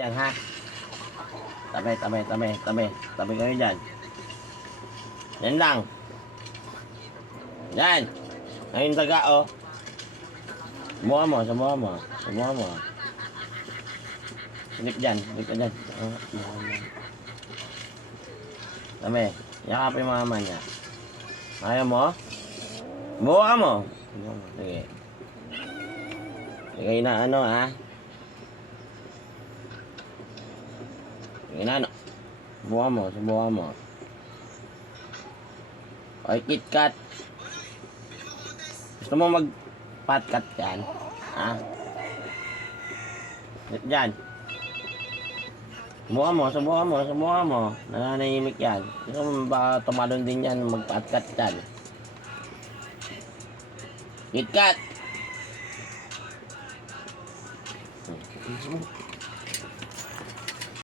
Yan ha. Tabi, tabi, tabi, tabi. Tabi kayo dyan. Yan lang. Yan. Ayun daga oh. Sumuha mo, sumuha mo. Sumuha mo. Silip dyan, silip ka dyan. Tabi, yakapin yung mama niya. Ayaw mo? Sumuha mo. Sige. Sige na ano ha. Sige na ano. Sumuha mo, sumuha mo. Okay, KitKat. Gusto mo mag-patkat yan? Ha? Diyan. Sumuha mo, sumuha mo, sumuha mo. Nananahimik yan. Gusto mo ba tumalon din yan mag-patkat yan? KitKat!